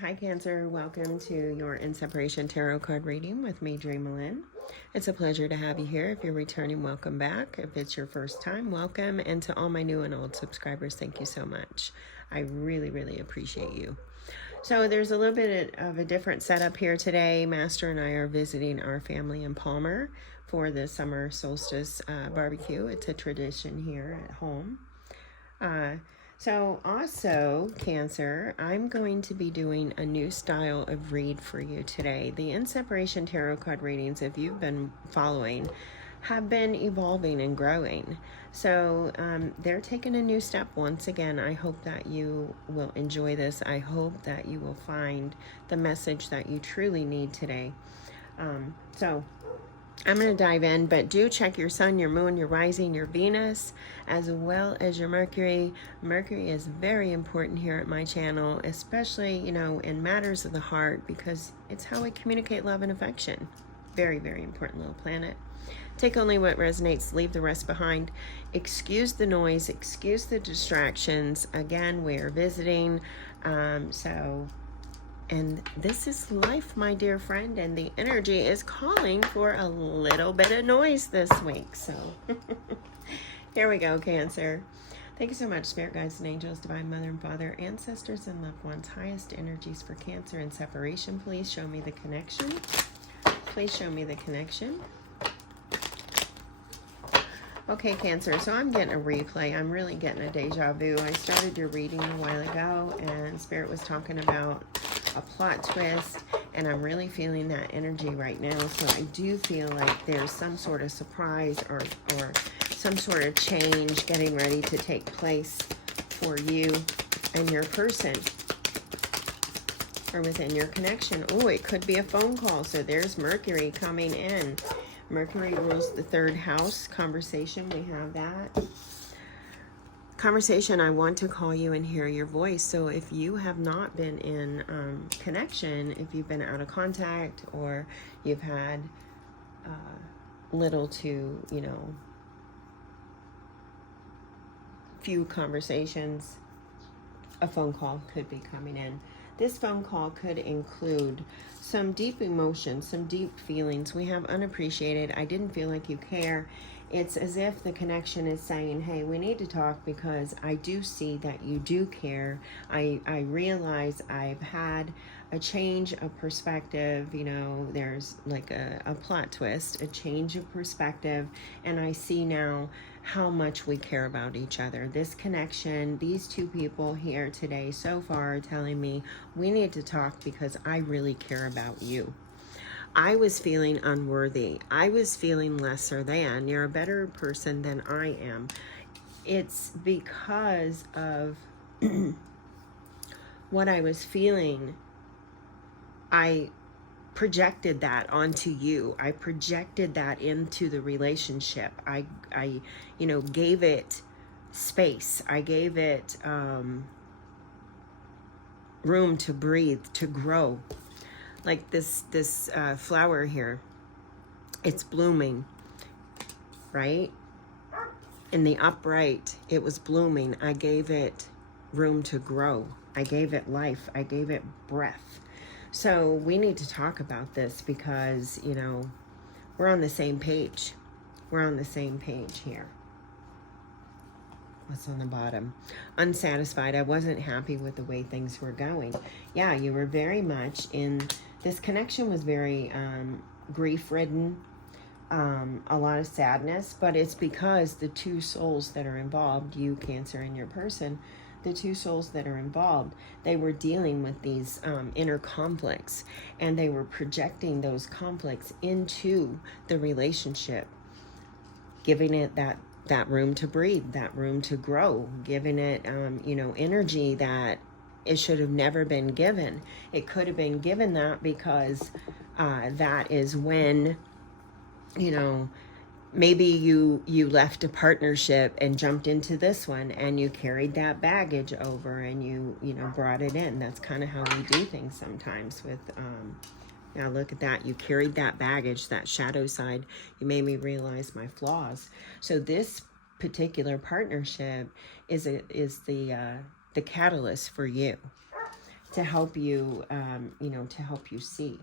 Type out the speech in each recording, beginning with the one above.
Hi Cancer, welcome to your In Separation Tarot card reading with me, DreamaLynn. It's a pleasure to have you here. If you're returning, welcome back. If it's your first time, welcome. And to all my new and old subscribers, thank you so much. I really appreciate you. So there's a little bit of a different setup here today. Master and I are visiting our family in Palmer for the summer solstice barbecue. It's a tradition here at home. So also, Cancer, I'm going to be doing a new style of read for you today. The In Separation Tarot card readings, if you've been following, have been evolving and growing. So they're taking a new step once again. I hope that you will enjoy this. I hope that you will find the message that you truly need today. So I'm going to dive in, but do check your sun, your moon, your rising, your Venus, as well as your Mercury. Mercury is very important here at my channel, especially, in matters of the heart, because it's how we communicate love and affection. Very important little planet. Take only what resonates, leave the rest behind. Excuse the noise, excuse the distractions. Again, we are visiting, and this is life, my dear friend, and the energy is calling for a little bit of noise this week. So here we go, Cancer. Thank you so much, Spirit Guides and Angels, Divine Mother and Father, Ancestors and Loved Ones. Highest energies for Cancer and separation. Please show me the connection. Please show me the connection. Okay, Cancer, so I'm getting a replay. I'm really getting a deja vu. I started your reading a while ago, and Spirit was talking about a plot twist, and I'm really feeling that energy right now. So I do feel like there's some sort of surprise or some sort of change getting ready to take place for you and your person, or within your connection. Oh, it could be a phone call. So there's Mercury coming in. Mercury rules the third house. Conversation, we have that. Conversation, I want to call you and hear your voice. So if you have not been in connection, if you've been out of contact, or you've had little to, few conversations, a phone call could be coming in. This phone call could include some deep emotions, some deep feelings. We have unappreciated. I didn't feel like you care. It's as if the connection is saying, hey, we need to talk because I do see that you do care. I realize I've had a change of perspective. There's like a plot twist, a change of perspective, and I see now how much we care about each other. This connection, these two people here today so far are telling me we need to talk because I really care about you. I was feeling unworthy. I was feeling lesser than. You're a better person than I am. It's because of what I was feeling. I projected that onto you. I projected that into the relationship. I gave it space. I gave it room to breathe, to grow. Like this flower here, it's blooming, right? In the upright, it was blooming. I gave it room to grow. I gave it life. I gave it breath. So we need to talk about this because, we're on the same page. We're on the same page here. What's on the bottom? Unsatisfied. I wasn't happy with the way things were going. Yeah, you were very much in... This connection was very grief-ridden, a lot of sadness, but it's because the two souls that are involved, you, Cancer, and your person, the two souls that are involved, they were dealing with these inner conflicts, and they were projecting those conflicts into the relationship, giving it that room to breathe, that room to grow, giving it, energy that it should have never been given. It could have been given that because that is when, maybe you left a partnership and jumped into this one, and you carried that baggage over and you brought it in. That's kind of how we do things sometimes with, now look at that. You carried that baggage, that shadow side. You made me realize my flaws. So this particular partnership is the catalyst for you to help you, you know, to help you see.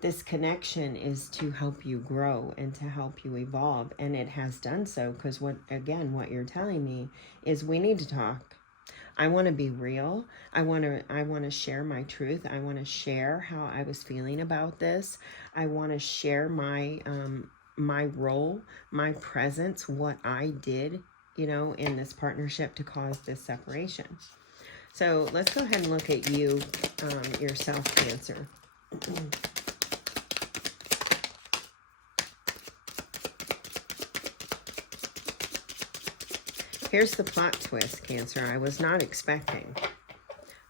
This connection is to help you grow and to help you evolve. And it has done so, because what you're telling me is we need to talk. I want to be real. I want to share my truth. I want to share how I was feeling about this. I want to share my my role, my presence, what I did, you know, in this partnership to cause this separation. So let's go ahead and look at you, yourself, Cancer. Here's the plot twist, Cancer. I was not expecting.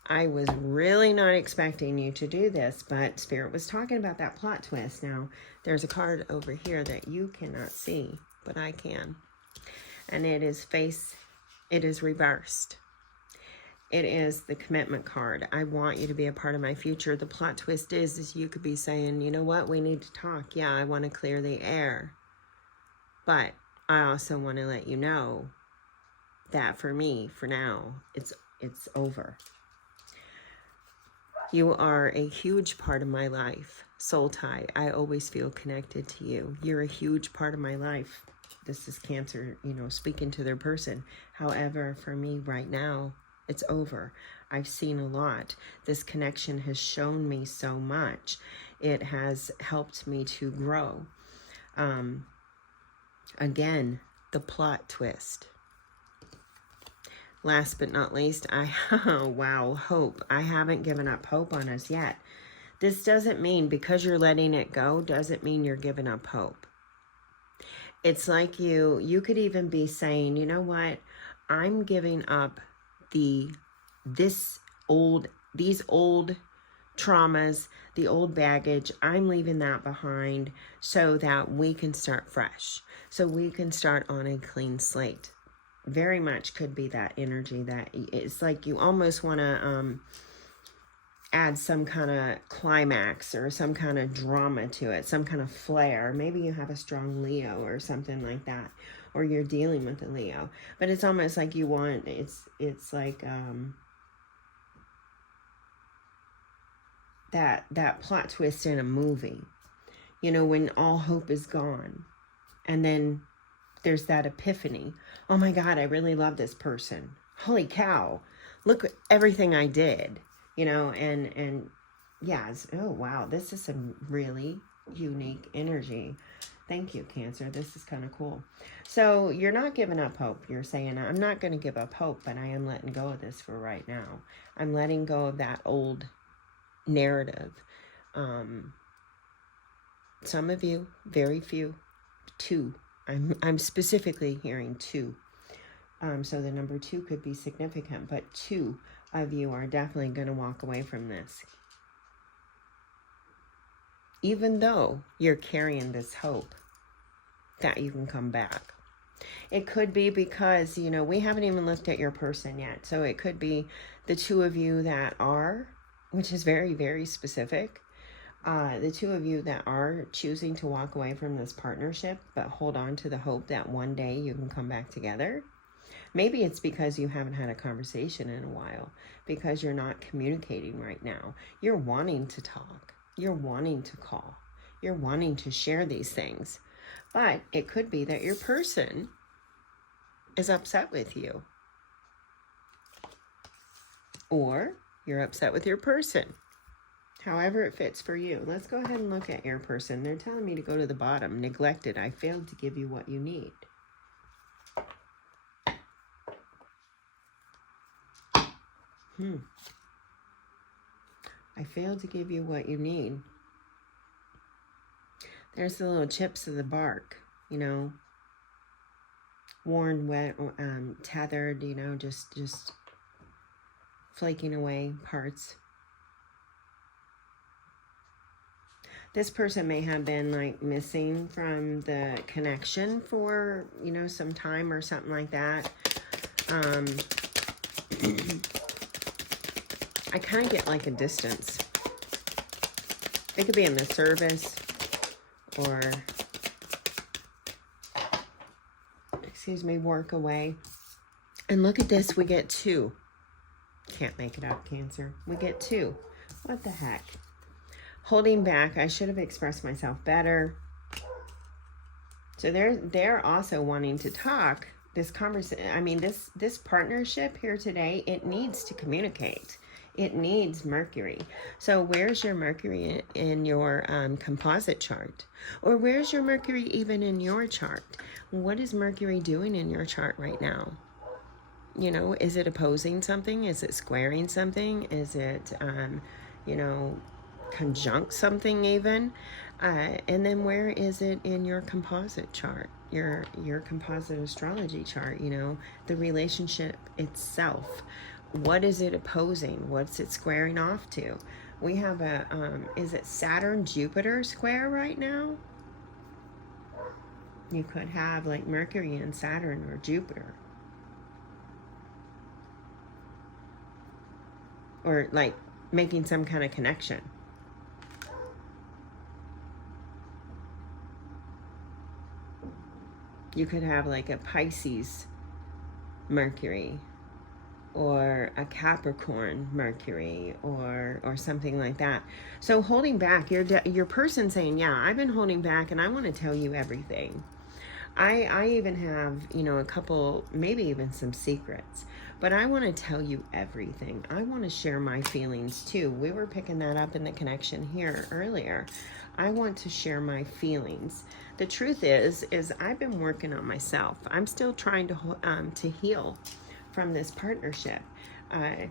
I was really not expecting you to do this, but Spirit was talking about that plot twist. Now, there's a card over here that you cannot see, but I can. And it is reversed. It is the commitment card. I want you to be a part of my future. The plot twist is you could be saying, you know what, we need to talk. Yeah, I want to clear the air. But I also want to let you know that for me, for now, it's over. You are a huge part of my life. Soul tie. I always feel connected to you. You're a huge part of my life. This is Cancer, you know, speaking to their person. However, for me right now, it's over. I've seen a lot. This connection has shown me so much. It has helped me to grow. Again, the plot twist. Last but not least, wow, hope. I haven't given up hope on us yet. This doesn't mean, because you're letting it go, doesn't mean you're giving up hope. It's like you could even be saying, you know what? I'm giving up these old traumas, the old baggage. I'm leaving that behind so that we can start fresh. So we can start on a clean slate. Very much could be that energy that it's like you almost want to add some kind of climax or some kind of drama to it, some kind of flair. Maybe you have a strong Leo or something like that, or you're dealing with a Leo. But it's almost like you want, it's like that plot twist in a movie, you know, when all hope is gone, and then there's that epiphany. Oh my God, I really love this person. Holy cow, look at everything I did, you know, and yeah, oh wow, this is some really unique energy. Thank you, Cancer. This is kind of cool. So you're not giving up hope. You're saying, I'm not going to give up hope, but I am letting go of this for right now. I'm letting go of that old narrative. Some of you, very few, 2. I'm specifically hearing 2. So the number 2 could be significant, but 2 of you are definitely going to walk away from this. Even though you're carrying this hope that you can come back. It could be because, you know, we haven't even looked at your person yet. So it could be the 2 of you that are, which is very, very specific. The 2 of you that are choosing to walk away from this partnership, but hold on to the hope that one day you can come back together. Maybe it's because you haven't had a conversation in a while, because you're not communicating right now. You're wanting to talk. You're wanting to call. You're wanting to share these things. But it could be that your person is upset with you. Or you're upset with your person. However it fits for you. Let's go ahead and look at your person. They're telling me to go to the bottom. Neglected. I failed to give you what you need. I failed to give you what you need. There's the little chips of the bark, you know. Worn, wet, tethered, you know, just flaking away parts. This person may have been like missing from the connection for, you know, some time or something like that. I kind of get like a distance. It could be in the service or, excuse me, work away. And look at this, we get 2. Can't make it up, Cancer. We get 2. What the heck? Holding back. I should have expressed myself better. So they're also wanting to talk. This conversation, I mean, this partnership here today, it needs to communicate. It needs Mercury. So where's your Mercury in your composite chart? Or where's your Mercury even in your chart? What is Mercury doing in your chart right now? You know, is it opposing something? Is it squaring something? Is it, you know, conjunct something even? And then where is it in your composite chart? Your composite astrology chart, you know, the relationship itself. What is it opposing? What's it squaring off to? We have a, is it Saturn-Jupiter square right now? You could have like Mercury and Saturn or Jupiter. Or like making some kind of connection. You could have like a Pisces Mercury or a Capricorn Mercury or something like that. So holding back, your person saying, yeah, I've been holding back and I want to tell you everything. I even have, you know, a couple, maybe even some secrets, but I want to tell you everything. I want to share my feelings too. We were picking that up in the connection here earlier. I want to share my feelings. The truth is I've been working on myself. I'm still trying to heal from this partnership. I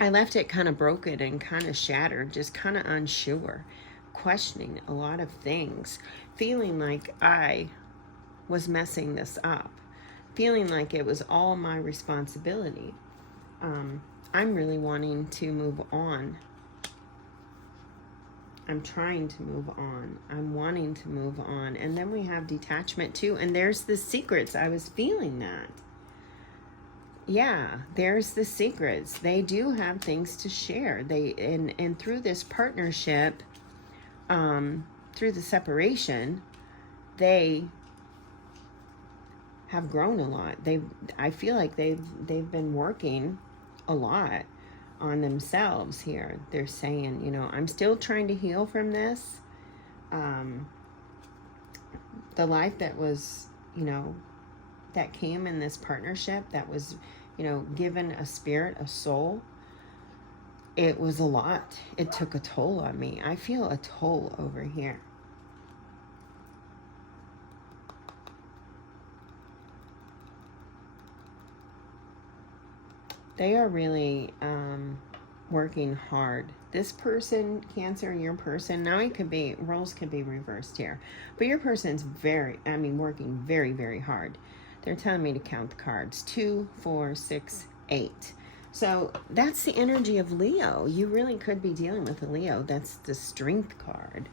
left it kind of broken and kind of shattered, just kind of unsure, questioning a lot of things, feeling like I was messing this up, feeling like it was all my responsibility. I'm really wanting to move on. I'm trying to move on. I'm wanting to move on. And then we have detachment too. And there's the secrets. I was feeling that. Yeah, there's the secrets. They do have things to share. And through this partnership, through the separation, they have grown a lot. I feel like they've been working a lot on themselves here. They're saying, you know, I'm still trying to heal from this. The life that was, you know, that came in this partnership, that was, you know, given a spirit, a soul, it was a lot. It took a toll on me. I feel a toll over here. They are really working hard. This person, Cancer, your person, now it could be, roles could be reversed here. But your person's working very, very hard. They're telling me to count the cards. 2, 4, 6, 8. So that's the energy of Leo. You really could be dealing with a Leo. That's the Strength card.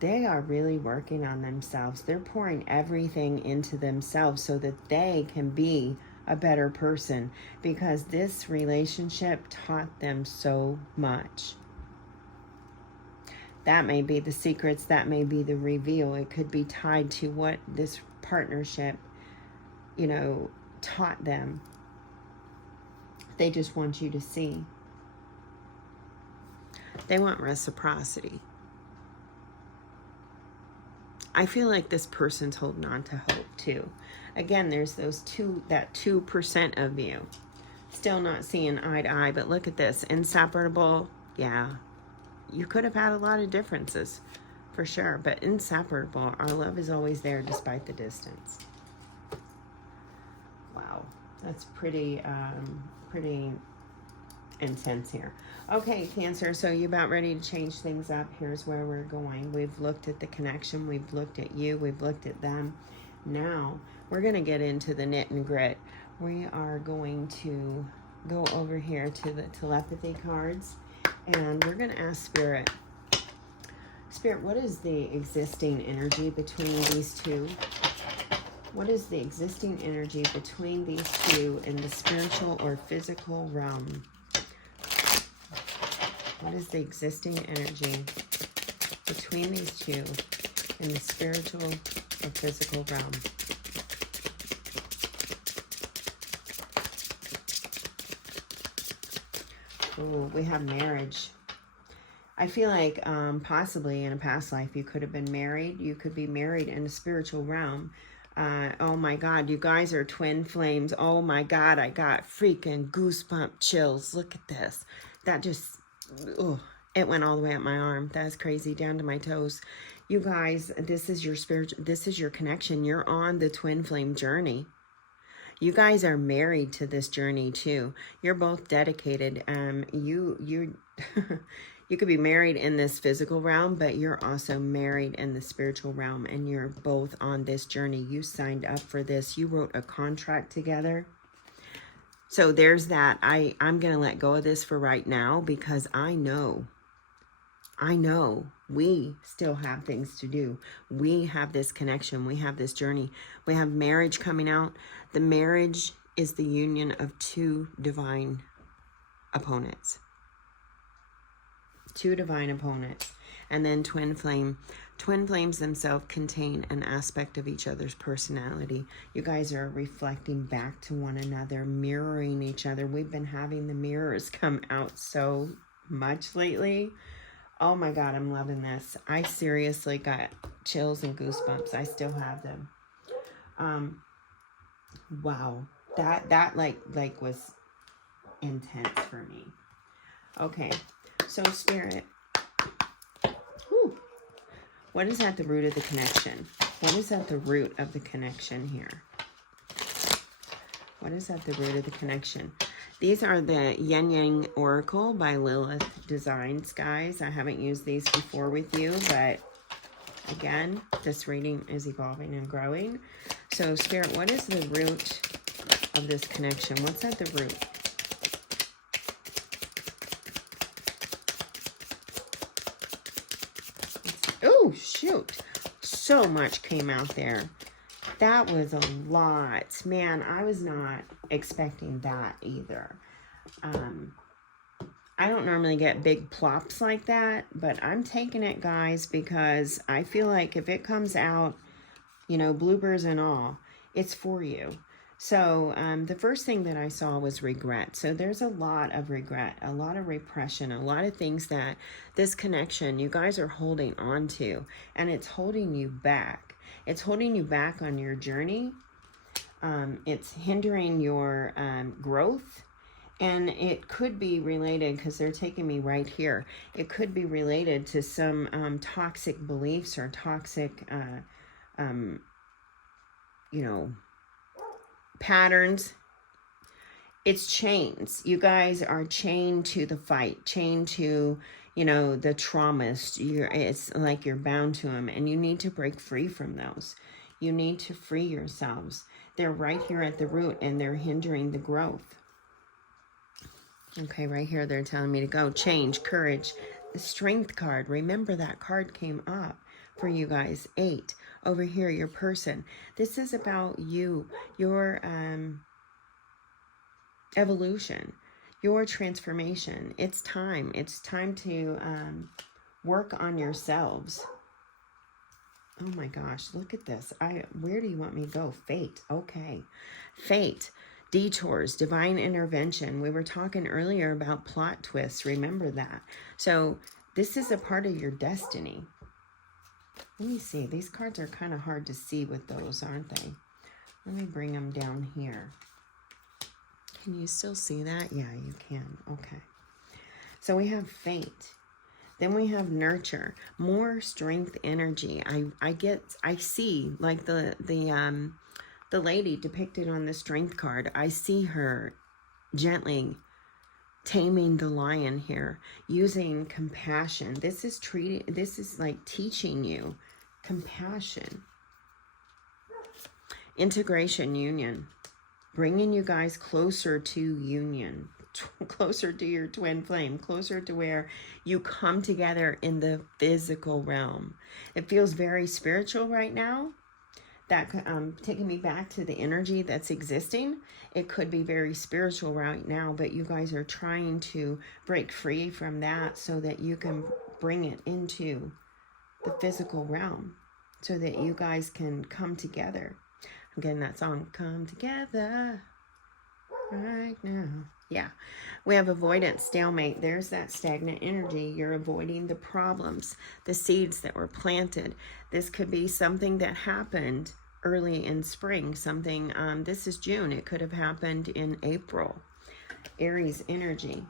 They are really working on themselves. They're pouring everything into themselves so that they can be a better person, because this relationship taught them so much. That may be the secrets, that may be the reveal. It could be tied to what this partnership, you know, taught them. They just want you to see. They want reciprocity. I feel like this person's holding on to hope too. Again, there's that 2% of you still not seeing eye to eye, but look at this, inseparable. Yeah, you could have had a lot of differences for sure, but inseparable. Our love is always there despite the distance. Wow, that's pretty intense here. Okay, Cancer, so you're about ready to change things up. Here's where we're going. We've looked at the connection, we've looked at you, we've looked at them. Now we're going to get into the knit and grit. We are going to go over here to the telepathy cards, and we're going to ask Spirit, what is the existing energy between these two? What is the existing energy between these two in the spiritual or physical realm? What is the existing energy between these two in the spiritual or physical realm? Ooh, we have marriage. I feel like possibly in a past life you could have been married. You could be married in the spiritual realm. Oh my God, you guys are twin flames. Oh my God, I got freaking goosebump chills. Look at this. That just, oh, it went all the way up my arm. That's crazy, down to my toes. You guys, this is your this is your connection. You're on the twin flame journey. You guys are married to this journey too. You're both dedicated. You you could be married in this physical realm, but you're also married in the spiritual realm, and you're both on this journey. You signed up for this. You wrote a contract together. So there's that. I'm going to let go of this for right now, because I know we still have things to do. We have this connection. We have this journey. We have marriage coming out. The marriage is the union of two divine opponents. Two divine opponents. And then twin flame. Twin flames themselves contain an aspect of each other's personality. You guys are reflecting back to one another, mirroring each other. We've been having the mirrors come out so much lately. Oh my God, I'm loving this. I seriously got chills and goosebumps. I still have them. Wow. That like was intense for me. Okay. So Spirit, whew, what is at the root of the connection? What is at the root of the connection here? What is at the root of the connection? These are the Yin Yang Oracle by Lilith Designs, guys. I haven't used these before with you, but again, this reading is evolving and growing. So Spirit, what is the root of this connection? What's at the root? Oh, shoot. So much came out there. That was a lot. Man, I was not expecting that either. I don't normally get big plops like that, but I'm taking it, guys, because I feel like if it comes out, you know, bloopers and all, it's for you. So the first thing that I saw was regret. So there's a lot of regret, a lot of repression, a lot of things that this connection you guys are holding on to, and it's holding you back. It's holding you back on your journey. It's hindering your growth. And it could be related, because they're taking me right here. It could be related to some toxic beliefs or toxic, you know, patterns. It's chains. You guys are chained to the fight, chained to, you know, the traumas. It's like you're bound to them, and you need to break free from those. You need to free yourselves. They're right here at the root, and they're hindering the growth. Okay, right here, they're telling me to go. Change, courage, the strength card. Remember that card came up for you guys. 8. Over here, your person. This is about you, your evolution, your transformation. It's time. It's time to work on yourselves. Oh my gosh, look at this. Where do you want me to go? Fate. Okay. Fate. Detours, divine intervention. We were talking earlier about plot twists. Remember that. So this is a part of your destiny. Let me see. These cards are kind of hard to see with those, aren't they? Let me bring them down here. Can you still see that? Yeah, you can. Okay. So we have fate. Then we have nurture. More strength energy. I see like the lady depicted on the strength card. I see her gently taming the lion here, using compassion. This is like teaching you compassion. Integration, union, bringing you guys closer to union, closer to your twin flame, closer to where you come together in the physical realm. It feels very spiritual right now. That taking me back to the energy that's existing. It could be very spiritual right now, but you guys are trying to break free from that so that you can bring it into the physical realm, so that you guys can come together. I'm getting that song, come together right now. Yeah. We have avoidance, stalemate. There's that stagnant energy. You're avoiding the problems, the seeds that were planted. This could be something that happened early in spring. Something, this is June. It could have happened in April. Aries energy.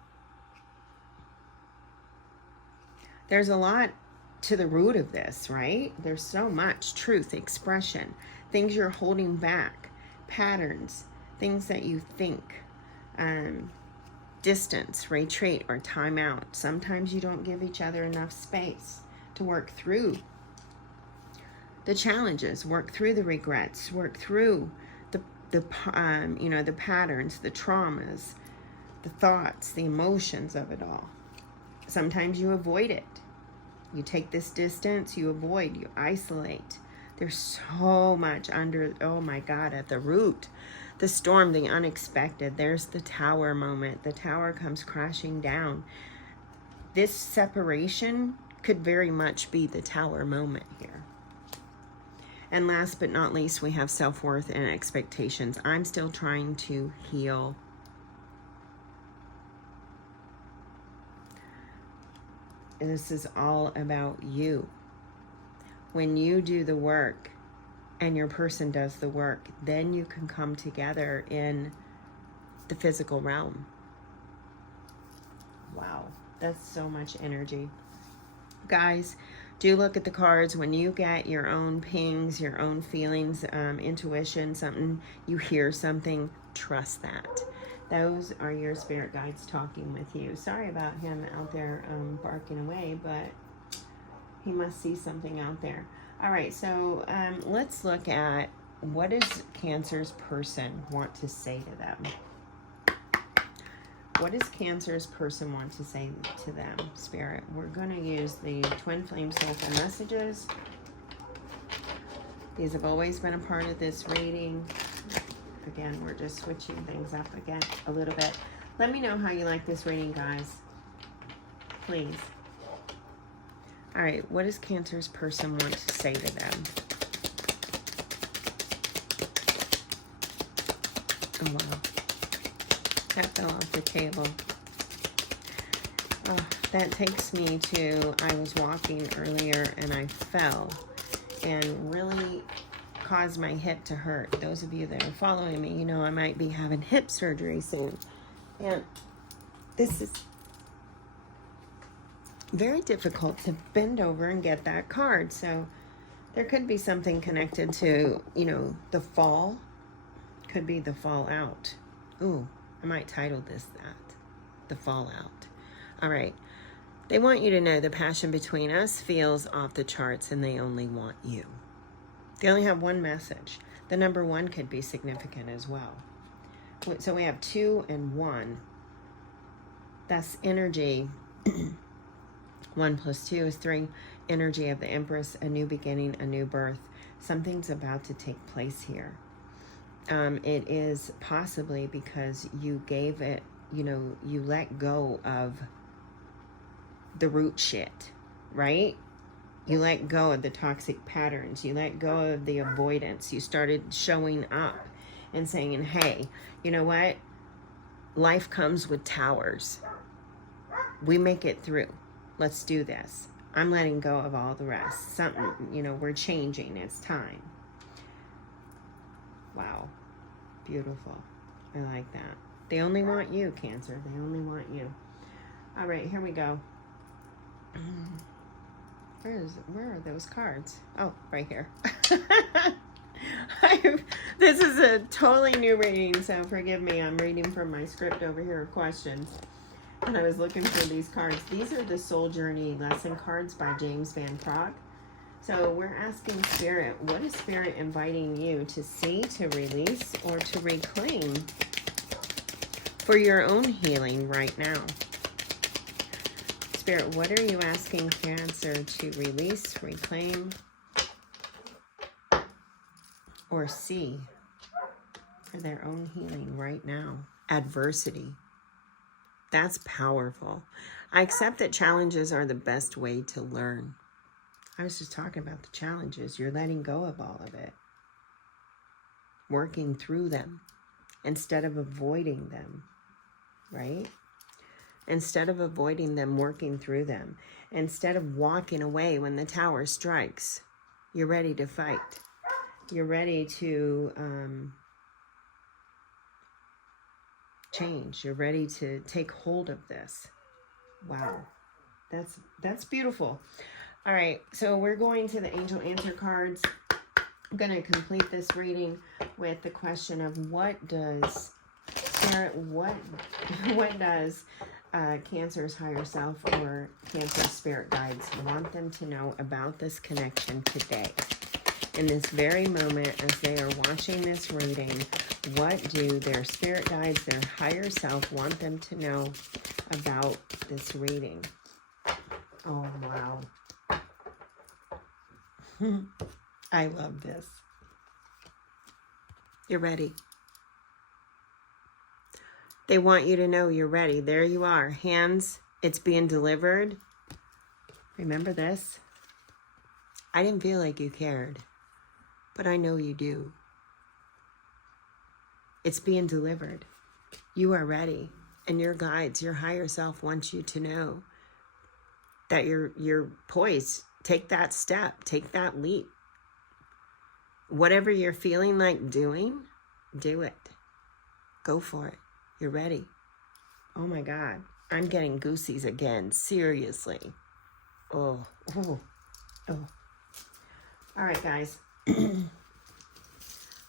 There's a lot to the root of this, right? There's so much truth, expression, things you're holding back, patterns, things that you think, distance, retreat, or time out. Sometimes you don't give each other enough space to work through the challenges, work through the regrets, work through the patterns, the traumas, the thoughts, the emotions of it all. Sometimes you avoid it. You take this distance, you avoid, you isolate. There's so much under, oh my God, at the root. The storm, the unexpected. There's the tower moment. The tower comes crashing down. This separation could very much be the tower moment here. And last but not least, we have self-worth and expectations. I'm still trying to heal. This is all about you. When you do the work and your person does the work, then you can come together in the physical realm. Wow, that's so much energy. Guys, do look at the cards. When you get your own pings, your own feelings, intuition, something, you hear something, trust that. Those are your spirit guides talking with you. Sorry about him out there barking away, but he must see something out there. All right, so let's look at what does Cancer's person want to say to them? What does Cancer's person want to say to them, Spirit? We're going to use the Twin Flame Soulful Messages. These have always been a part of this reading. Again, we're just switching things up again a little bit. Let me know how you like this reading, guys. Please. All right, what does Cancer's person want to say to them? Oh, wow. That fell off the table. Oh, that takes me to, I was walking earlier and I fell and really caused my hip to hurt. Those of you that are following me, you know I might be having hip surgery soon. And this is very difficult to bend over and get that card. So there could be something connected to, you know, the fall. Could be the fallout. Ooh, I might title this that. The fallout. All right. They want you to know the passion between us feels off the charts and they only want you. They only have one message. The number 1 could be significant as well. So we have 2 and 1. That's energy. 1 plus 2 is 3. Energy of the Empress, a new beginning, a new birth. Something's about to take place here. It is possibly because you gave it, you know, you let go of the root shit, right? You let go of the toxic patterns. You let go of the avoidance. You started showing up and saying, hey, you know what? Life comes with towers. We make it through. Let's do this. I'm letting go of all the rest. Something, you know, we're changing. It's time. Wow. Beautiful. I like that. They only want you, Cancer. They only want you. All right, here we go. Where are those cards? Oh, right here. This is a totally new reading, so forgive me. I'm reading from my script over here of questions. And I was looking for these cards. These are the Soul Journey lesson cards by James Van Praagh. So we're asking Spirit, what is Spirit inviting you to see, to release, or to reclaim for your own healing right now? Spirit, what are you asking Cancer to release, reclaim, or see for their own healing right now? Adversity. That's powerful. I accept that challenges are the best way to learn. I was just talking about the challenges. You're letting go of all of it. Working through them instead of avoiding them. right? Instead of avoiding them, working through them. Instead of walking away when the tower strikes, you're ready to fight. You're ready to change. You're ready to take hold of this. Wow. That's beautiful. All right, so we're going to the angel answer cards. I'm going to complete this reading with the question of what does Spirit, what does Cancer's higher self or Cancer's spirit guides want them to know about this connection today? In this very moment, as they are watching this reading, what do their spirit guides, their higher self, want them to know about this reading? Oh, wow. I love this. You're ready. They want you to know you're ready. There you are. Hands, it's being delivered. Remember this? I didn't feel like you cared, but I know you do. It's being delivered. You are ready. And your guides, your higher self wants you to know that you're poised. Take that step. Take that leap. Whatever you're feeling like doing, do it. Go for it. You're ready. Oh my God. I'm getting goosies again. Seriously. Oh. All right, guys.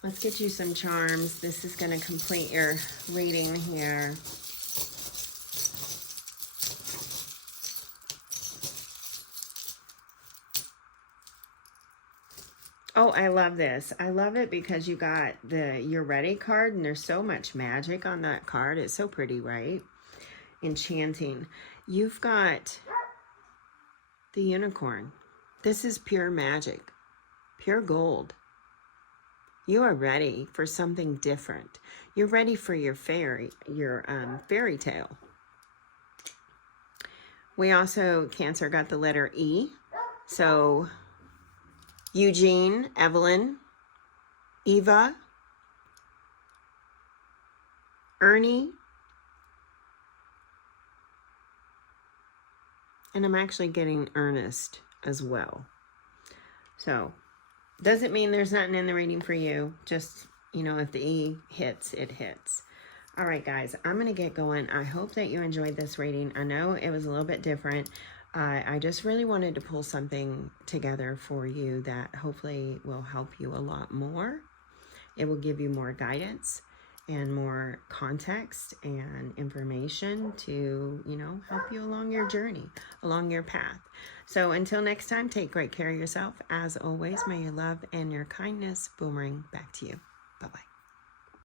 Let's get you some charms. This is going to complete your reading here. Oh, I love this. I love it because you got the You're Ready card, and there's so much magic on that card. It's so pretty, right? Enchanting. You've got the unicorn. This is pure magic, pure gold. You are ready for something different. You're ready for your fairy tale. We also, Cancer, got the letter E. So Eugene, Evelyn, Eva, Ernie, and I'm actually getting Ernest as well. So, doesn't mean there's nothing in the reading for you. Just, you know, if the E hits, it hits. All right, guys, I'm going to get going. I hope that you enjoyed this reading. I know it was a little bit different. I just really wanted to pull something together for you that hopefully will help you a lot more. It will give you more guidance and more context and information to, you know, help you along your journey, along your path. So until next time, take great care of yourself. As always, may your love and your kindness boomerang back to you. Bye-bye.